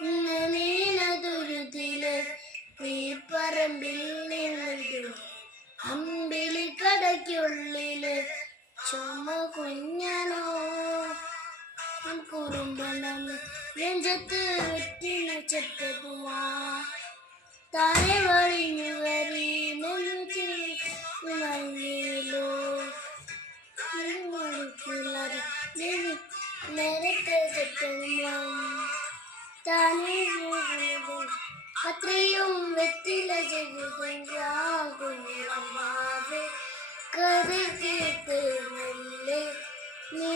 ഇന്ന് നീനതുരുതില് നീപ്പറമ്പിൽ നിന്നു അമ്പിളി കടയ്ക്കുള്ളില് ചുമ കുഞ്ഞനോ കുറുമ്പനെന്ന് നെഞ്ചത്ത് വെറ്റി നക്ഷത്രമാ താഴെ വഴിഞ്ഞു വരി നെഞ്ചിലോ നേരത്തെ താനേ അത്രയും വെറ്റില ജഗുമാവേ കരുതിട്ട് മെല്ലെ നീ